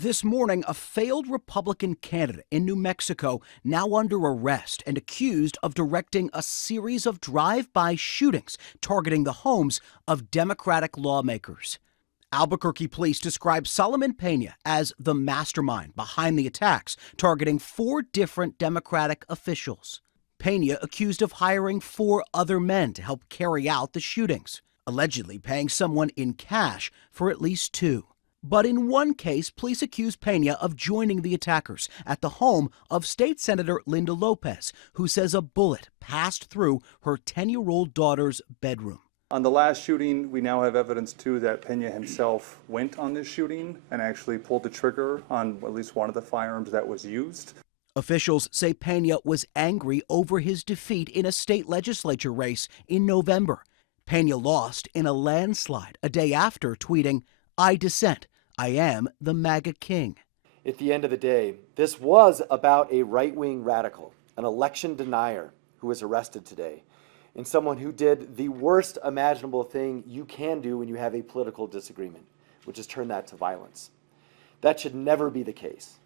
This morning, a failed Republican candidate in New Mexico now under arrest and accused of directing a series of drive-by shootings targeting the homes of Democratic lawmakers. Albuquerque police describe Solomon Pena as the mastermind behind the attacks, targeting 4 different Democratic officials. Pena accused of hiring 4 other men to help carry out the shootings, allegedly paying someone in cash for at least 2. But in one case, police accuse Pena of joining the attackers at the home of State Senator Linda Lopez, who says a bullet passed through her 10-year-old daughter's bedroom. On the last shooting, we now have evidence, too, that Pena himself went on this shooting and actually pulled the trigger on at least one of the firearms that was used. Officials say Pena was angry over his defeat in a state legislature race in November. Pena lost in a landslide a day after tweeting, "I dissent. I am the MAGA king." At the end of the day, this was about a right-wing radical, an election denier who was arrested today, and someone who did the worst imaginable thing you can do when you have a political disagreement, which is turn that to violence. That should never be the case.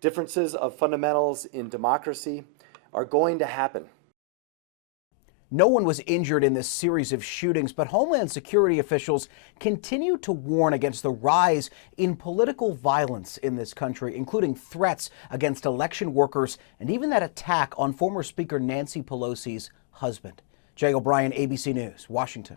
Differences of fundamentals in democracy are going to happen. No one was injured in this series of shootings, but Homeland Security officials continue to warn against the rise in political violence in this country, including threats against election workers and even that attack on former Speaker Nancy Pelosi's husband. Jay O'Brien, ABC News, Washington.